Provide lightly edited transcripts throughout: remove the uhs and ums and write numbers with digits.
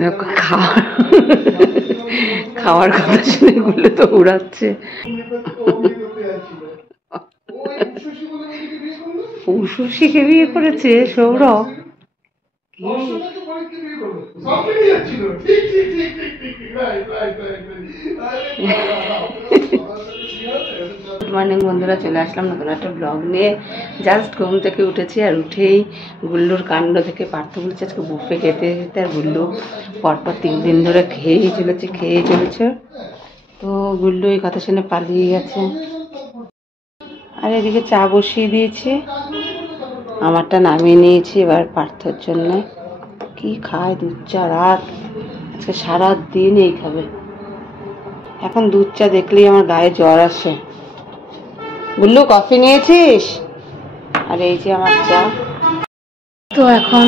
দেখো খাওয়ার কথা শুনে গুলো তো উড়াচ্ছে। উষসীকে বিয়ে করেছে সৌরভ। গুড মর্নিং বন্ধুরা, চলে আসলাম নতুন একটা ব্লগ নিয়ে। জাস্ট ঘুম থেকে উঠেছি, আর উঠেই গুল্লুর কাণ্ড থেকে পার্থ বলছে আজকে বুফে খেতে যেতে, আর গুল্লু পরপর 3 দিন ধরে খেয়েই চলেছে। তো গুল্লু এই কথা শুনে পালিয়ে গেছে। আর এদিকে চা বসিয়ে দিয়েছি, আমারটা নামিয়ে নিয়েছি। এবার পার্থর জন্য কি খায়, দুধ চা রাত, আজকে সারা দিন এই খাবে। এখন দুধ চা দেখলেই আমার গায়ে জ্বর আসে। গুল্লু কফি নিয়েছিস? আর এই যে আমার চা। তো এখন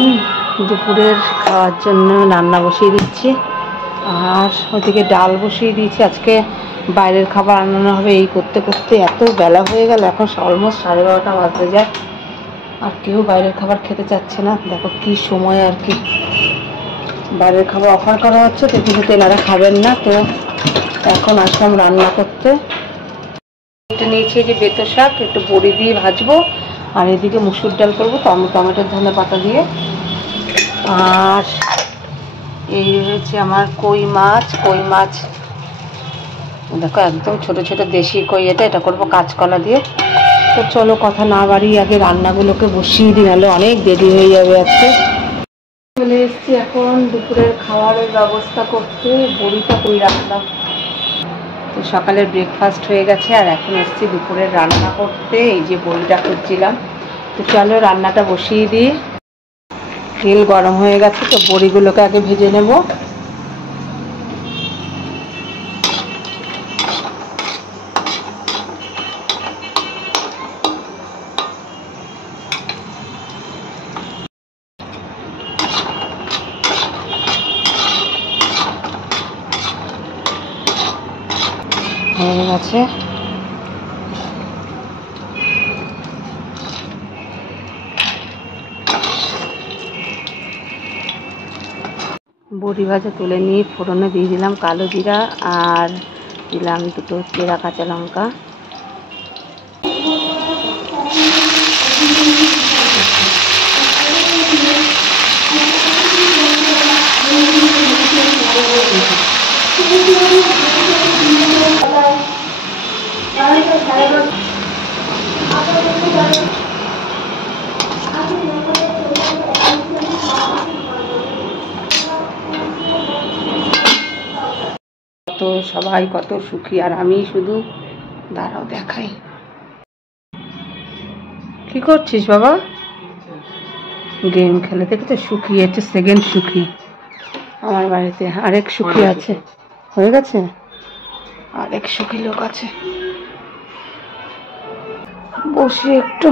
দুপুরের খাওয়ার জন্য রান্না বসিয়ে দিচ্ছি, আর ওদিকে ডাল বসিয়ে দিয়েছি। আজকে বাইরের খাবার আনানো হবে, এই করতে করতে এত বেলা হয়ে গেল, এখন অলমোস্ট 12:30 বাজতে যায়, আর কেউ বাইরের খাবার খেতে চাচ্ছে না। দেখো কি সময় আর কি, বাইরের খাবার অফার করা হচ্ছে তো, কিন্তু তেনারা খাবেন না। তো এখন আসলাম রান্না করতে। এটা নিয়েছি যে বেতো শাক, একটু বড়ি দিয়ে ভাজবো, আর এদিকে মুসুর ডাল করবো টমেটোর ধনে পাতা দিয়ে। আর এই হচ্ছে আমার কই মাছ, দেখো একদম ছোট ছোট দেশি কই। এটা করবো কাঁচকলা দিয়ে। তো চলো কথা না বাড়িয়ে আগে রান্নাগুলোকে বসিয়ে দিই, নাহলে অনেক দেরি হয়ে যাবে আজকে। চলে এসছি এখন দুপুরের খাবারের ব্যবস্থা করতে। বড়িটা কই রাখলাম, তো সকালের ব্রেকফাস্ট হয়ে গেছে, আর এখন এসছি দুপুরের রান্না করতে। এই যে বড়িটা করছিলাম, তো চলো রান্নাটা বসিয়ে দিই। তেল গরম হয়ে গেছে, তো বড়িগুলোকে আগে ভেজে নেব। হয়ে গেছে, বড়ি ভাজা তুলে নিয়ে ফোড়নে দিয়ে দিলাম কালো জিরা, আর দিলাম 2 চেরা কাঁচা লঙ্কা। সবাই কত সুখী, আর আমি শুধু। দাঁড়াও দেখাই। কি করছিস বাবা? গেম খেলে, দেখে সুখী হচ্ছে, সেকেন্ড সুখী আমার বাড়িতে। আরেক সুখী আছে, হয়ে গেছে, আরেক সুখী লোক আছে। বসে একটু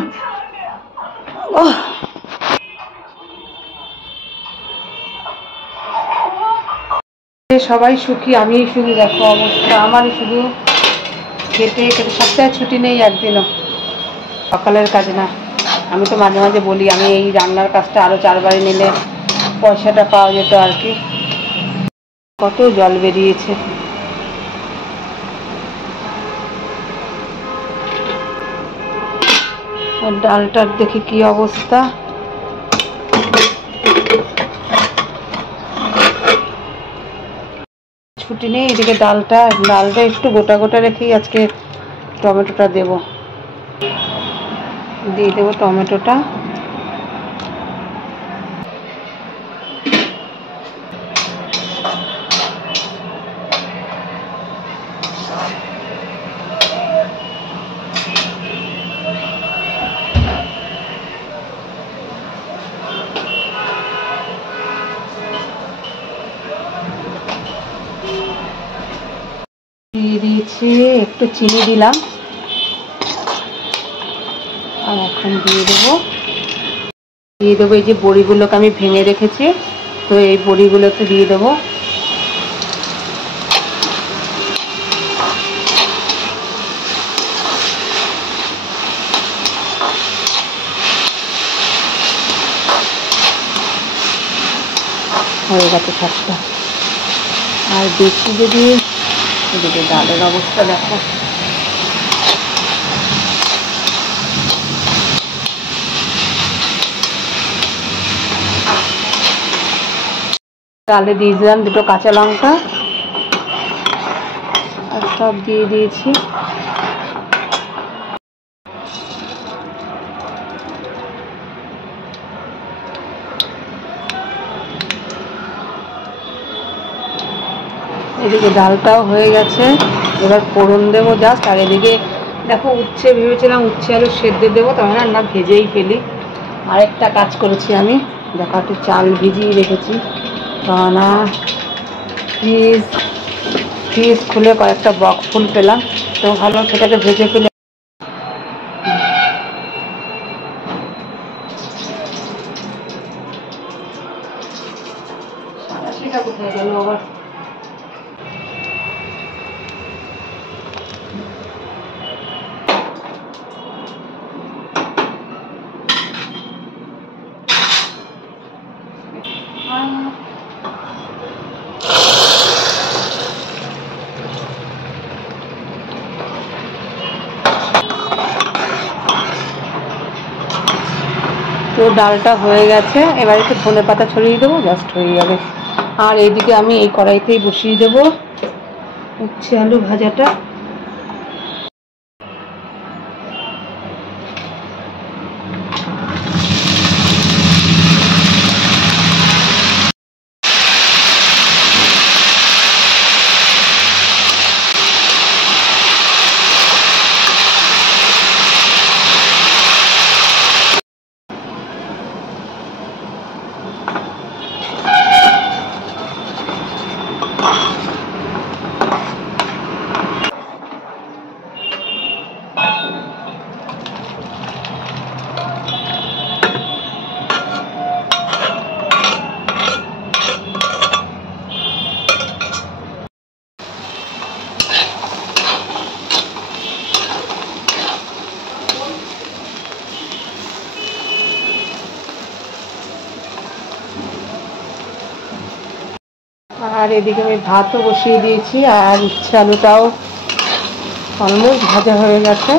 সবাই সুখী, আমি শুধু। দেখো অবস্থা আমারই শুধু, খেটে খেটে। সপ্তাহে ছুটি নেই একদিনও, সকালের কাজ না। আমি তো মাঝে মাঝে বলি আমি এই রান্নার কাজটা আরো 4 বারে নিলে পয়সাটা পাওয়া যেত আর কি। কত জল বেরিয়েছে। আর ডালটার দেখি কি অবস্থা। ছুটি নেই, এদিকে ডালটা একটু গোটা গোটা রেখেই আজকে টমেটোটা দিয়ে দেবো টমেটোটা। দিয়ে দিয়েছি, একটু চিনি দিলাম, আর এখন দিয়ে দেবো এই যে বড়িগুলোকে আমি ভেঙে রেখেছি, তো এই বড়িগুলোকে দিয়ে দেবো। হয়ে গেছে শাকটা। আর বেশি যদি এদিকে ডালের অবস্থা দেখো, ডালে দিয়ে দিলাম 2টো কাঁচা লঙ্কা আর সব দিয়ে দিয়েছি। এদিকে ডালটাও হয়ে গেছে, এবার ফোড়ন দেবো জাস্ট। আর এদিকে দেখো উচ্ছে ভেবেছিলাম উচ্ছে আলু সেদ্ধ দেবো, তবে না ভেজেই ফেলি। আরেকটা কাজ করেছি আমি, দেখো একটু চাল ভিজিয়ে রেখেছি, কেননা ফ্রিজ খুলে কয়েকটা বক ফুল পেলাম, তো ভালো সেটাকে ভেজে ফেলে সেটা কোথায় গেল আবার। তো ডালটা হয়ে গেছে, এবার একটু ধনে পাতা ছড়িয়ে দেবো, জাস্ট হয়ে যাবে। আর এইদিকে আমি এই কড়াইতেই বসিয়ে দেবো উচ্ছে আলু ভাজাটা। আর এদিকে আমি ভাতও বসিয়ে দিয়েছি, আর উচ্ছে আলুটাও অলমোস্ট ভাজা হয়ে গেছে।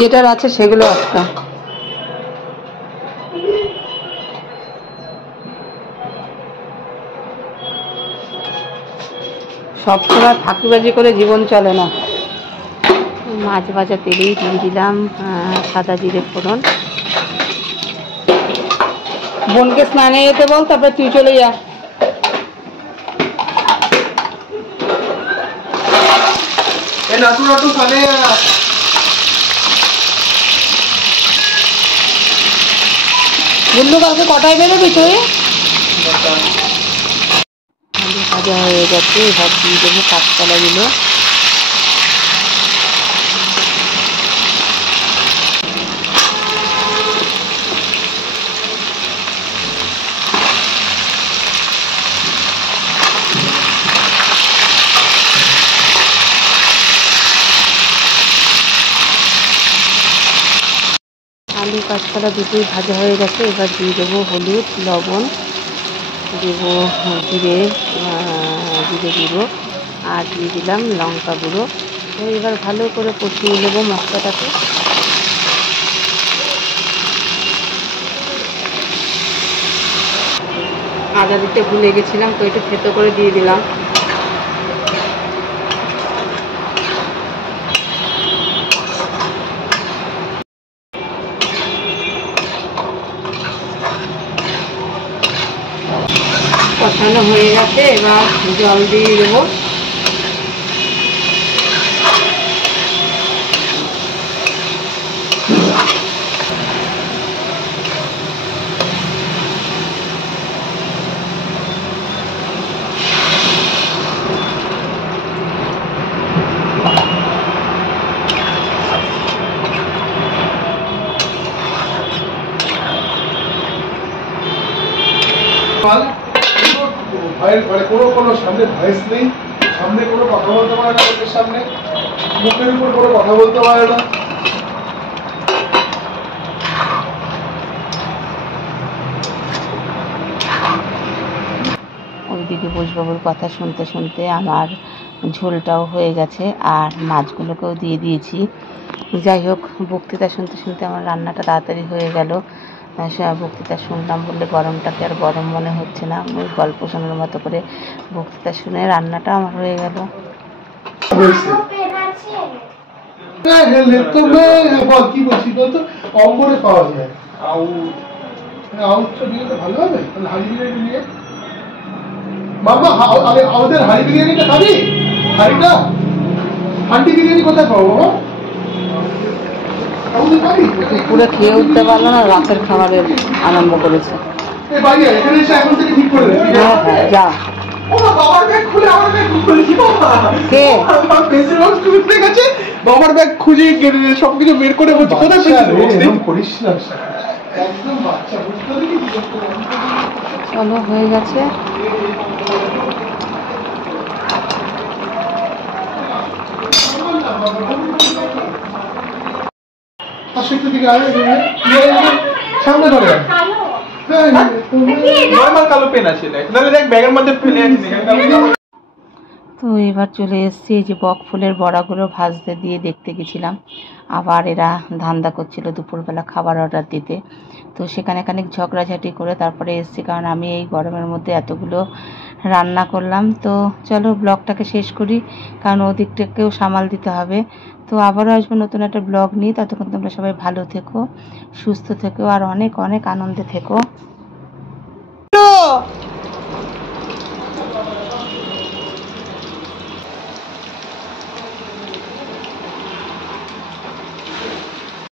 যেটার আছে সেগুলো একটা সবসময় ফাঁকিবাজি করে জীবন চলে না। মাছ ভাজা তেলেই দিয়ে দিলাম সাদা জিরে ফোড়ন। বোনকে স্নানে যেতে বল, তারপরে তুই চলে যা। গুল্লু কালকে কটায় বেরোবি তুই? আলু ভাজা হয়ে গেছে, এবার দিয়ে দেবো কাঁচকলাগুলো। আলু কাঁচকলা দুটোই ভাজা হয়ে গেছে, এবার দিয়ে দেবো হলুদ লবণ, দেবো জিরে গুঁড়ো, আর দিয়ে দিলাম লঙ্কা গুঁড়ো। তো এবার ভালো করে কষিয়ে নেবো মশলাটাকে। আদা দিতে ভুলে গেছিলাম, তো এটা থেতো করে দিয়ে দিলাম। কষানো হয়ে গেছে, এবার জল দিয়ে দেবো। কোনো সামনে ভয়েস নেই, সামনে কোনো কথা বলতে পারে না, ওদের সামনে মুখের উপর কোনো কথা বলতে পারে না। ওইদিকে বোসবাবুর কথা শুনতে শুনতে আমার ঝোলটাও হয়ে গেছে আর মাছগুলোকেও দিয়ে দিয়েছি। যাই হোক, বক্তৃতা শুনতে শুনতে আমার রান্নাটা তাড়াতাড়ি হয়ে গেল। বক্তৃতা শুনলাম বললে গরমটাকে আর গরম মনে হচ্ছে না, ওই গল্প শোনার মতো করে বক্তৃতা শুনে রান্নাটা আমার হয়ে গেল। কি বলছি বলতো, অম্বরে পাওয়া যায় আউটটা নিয়ে ভালো হবে। হাঁড়ি বিরিয়ানি নিয়ে মামা, আমাদের হাঁড়ি বিরিয়ানিটা খাবি? হাঁড়িটা হাঁড়ি বিরিয়ানি কোথায় পাবো বাবা? পুরো খেয়ে উঠতে পারলো না, রাতের খাবারের আরম্ভ করেছে। যা বাবার ব্যাগ খুঁজে সবকিছু বের করে বলছে কোথায় করিস না। চলো, হয়ে গেছে। সামনে ধরে কালো পেন আছে, ব্যাগের মধ্যে ফেলে আছে। তো এবার চলে এসেছি, এই যে বক ফুলের বড়াগুলো ভাজতে দিয়ে দেখতে গেছিলাম। আবার এরা ধান্দা করছিল দুপুরবেলা খাবার অর্ডার দিতে, তো সেখানে খানিক ঝগড়াঝাটি করে তারপরে এসেছি, কারণ আমি এই গরমের মধ্যে এতগুলো রান্না করলাম। তো চলো ব্লগটাকে শেষ করি, কারণ ওদিকটাকেও সামাল দিতে হবে। তো আবারও আসবো নতুন একটা ব্লগ নিয়ে, ততক্ষণ তোমরা সবাই ভালো থেকো, সুস্থ থেকো আর অনেক অনেক আনন্দে থেকো।